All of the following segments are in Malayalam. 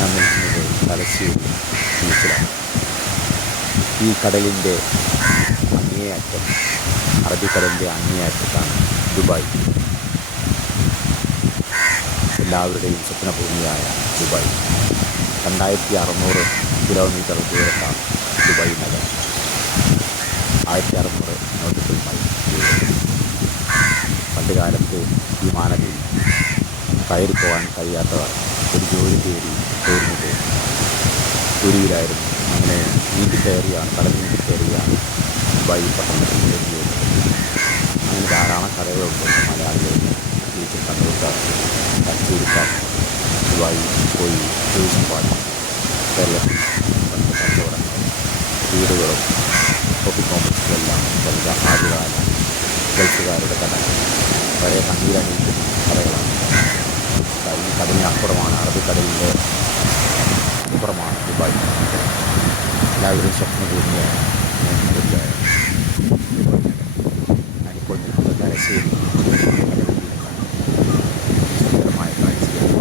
ഞാൻ നിൽക്കുന്നത് തലശ്ശേരി ബീച്ചിലാണ്. ഈ കടലിൻ്റെ അങ്ങേയറ്റം, അറബിക്കടലിൻ്റെ അങ്ങേയറ്റത്താണ് ദുബായ്. എല്ലാവരുടെയും സ്വപ്നഭൂമിയായ ദുബായ്. 2600 കിലോമീറ്റർ ദൂരത്താണ് ദുബായ് നഗരം. 1600 നോട്ടിക്കൽ മൈൽ ദൂരം. പണ്ട് കാലത്ത് വിമാനത്തിൽ കയറി പോകാൻ കഴിയാത്തവർ ഒരു ജോലി തേടി പോരുന്നത് ദുരിയിലായിരുന്നു. അങ്ങനെ നീന്തിക്കയറിയാണ്, കടൽ നീന്തിക്കയറിയാണ് ദുബായ് പട്ടണത്തിൽ എത്തിയത്. അങ്ങനെ ധാരാളം കഥകളുണ്ട്. മലയാളികൾ ബീച്ചിൽ കണ്ടുകൊണ്ടാർ, തലശ്ശേരിക്കാർ ദുബായി പോയി ടൂറിസം പാടി കേരളത്തിൽ കച്ചവടങ്ങളും വീടുകളും ഷോപ്പിംഗ് കോംപ്ലക്സുകളെല്ലാം നൽക ആദ്യകാല ഗൾഫുകാരുടെ കഥ വളരെ കണ്ണീരണിയിക്കുന്ന കഥകളാണ്. ഈ കടലിനപ്പുറമാണ്, അറബിക്കടലിൻ്റെ അപ്പുറമാണ് ദുബായ്. എല്ലാവരും സ്വപ്നഭൂമിയാണ് ഞാനിപ്പോൾ നിൽക്കുന്നത് തലശ്ശേരി സുന്ദരമായ കാഴ്ചയാണ്.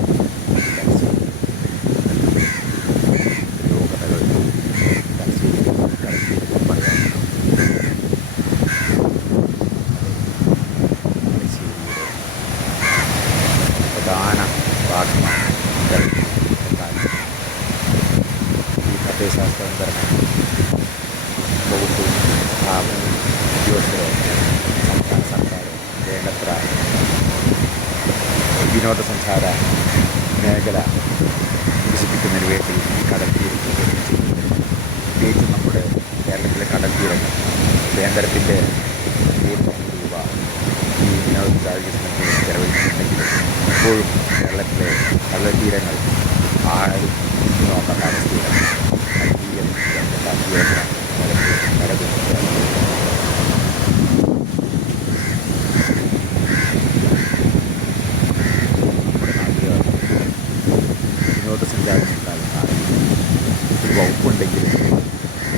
കഥകൾ തലശ്ശേരി കടൽത്തീരത്തിൽ പറയാറുണ്ട്. തലശ്ശേരിയുടെ പ്രധാന ഭാഗമാണ് ഈ പ്രത്യയശാസ്ത്രപരമായ വകുപ്പ് ഉദ്യോഗസ്ഥരോ സംസ്ഥാന സർക്കാരോ വേണ്ടത്ര വിനോദസഞ്ചാര മേഖല വികസിപ്പിക്കുന്നതിന് വേണ്ടി ഈ കടൽ തീരത്തിൽ പ്രത്യേകിച്ച് നമ്മുടെ കേരളത്തിലെ കടൽ തീരങ്ങൾ കേന്ദ്രത്തിൻ്റെ ₹100 രൂപ ഈ വിനോദസഞ്ചാര വികസനത്തിന് ചെലവഴിച്ചിട്ടുണ്ടെങ്കിലും ഇപ്പോഴും കേരളത്തിലെ കടൽ തീരങ്ങൾ ആരും നോക്കേണ്ട അവസ്ഥയിലാണ്. വിനോദസഞ്ചാരത്തിനായി ഒരു വകുപ്പുണ്ടെങ്കിലും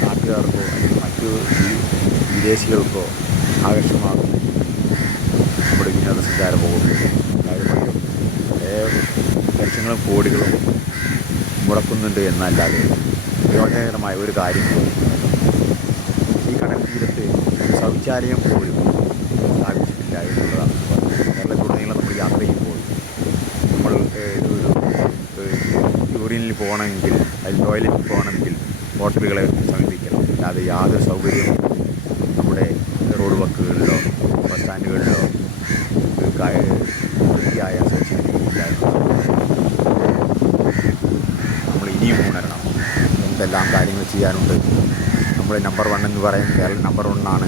നാട്ടുകാർക്കോ അല്ലെങ്കിൽ മറ്റു വിദേശികൾക്കോ ആകർഷമാകുന്ന നമ്മുടെ വിനോദസഞ്ചാര വകുപ്പ് കാര്യമായും ലക്ഷങ്ങളും കോടികളും മുടക്കുന്നുണ്ട് എന്നല്ലാതെ പ്രയോജനകരമായ ഒരു കാര്യം ഈ കടൽ തീരത്ത് ശൗചാലയം പോലും സ്ഥാപിച്ചിട്ടില്ല എന്നുള്ളതാണ്. കേരളത്തിലുടനീളം നമ്മൾ യാത്ര ചെയ്യുമ്പോൾ നമ്മൾ ഒരു യൂറിനിൽ പോകണമെങ്കിൽ, അല്ലെങ്കിൽ ടോയ്ലറ്റിൽ പോകണമെങ്കിൽ ഹോട്ടലുകളെ സമീപിക്കണം. അല്ലാതെ യാതൊരു സൗകര്യവും നമ്മുടെ റോഡ് വക്കുകളിലോ ബസ് സ്റ്റാൻഡുകളിലോ വൃത്തിയായ ശൗചാലയമില്ല. നമ്മൾ ഇനിയും ഉണരണം. എന്തെല്ലാം കാര്യങ്ങൾ ചെയ്യാനുണ്ട്. നമ്മൾ നമ്പർ 1 എന്ന് പറയുന്നത്, കേരളം നമ്പർ 1 ആണ്,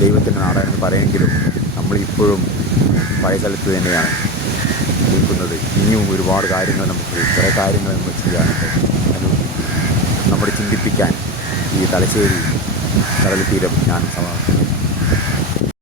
ദൈവത്തിൻ്റെ നാടാണെന്ന് പറയുമെങ്കിലും നമ്മളിപ്പോഴും പഴയ സ്ഥലത്ത് തന്നെയാണ് നിൽക്കുന്നത്. ഇനിയും ഒരുപാട് കാര്യങ്ങൾ കുറേ കാര്യങ്ങൾ നമ്മൾ ചെയ്യാനുണ്ട്. അത് നമ്മൾ ചിന്തിപ്പിക്കാൻ ഈ തലശ്ശേരി കടൽ തീരം ഞാൻ